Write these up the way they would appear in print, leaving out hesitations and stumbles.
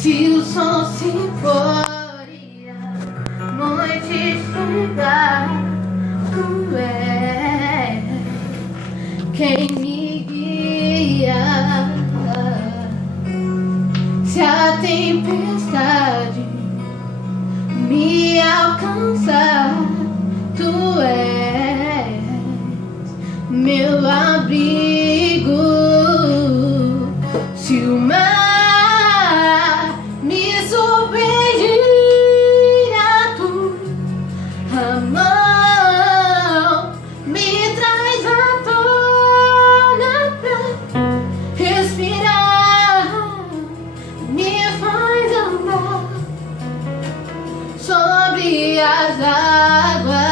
Se o som se for e a noite chegar, tu és quem me guia. Se a tempestade me alcançar, tu és meu abrigo. Se o mar me submergir, tu a mão me traz à tona pra respirar, me faz andar sobre as águas.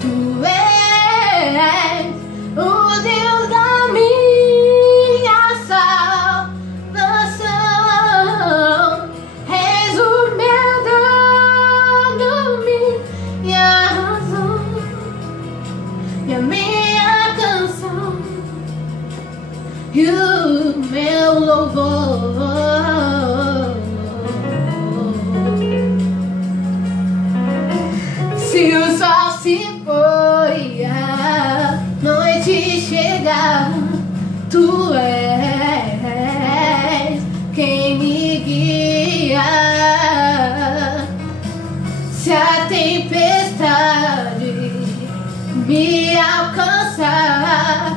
Tu és o Deus da minha salvação, és o meu dono, minha razão e a minha canção e o meu louvor. Se o sol se for e a noite chegar, tu és quem me guia. Se a tempestade me alcançar,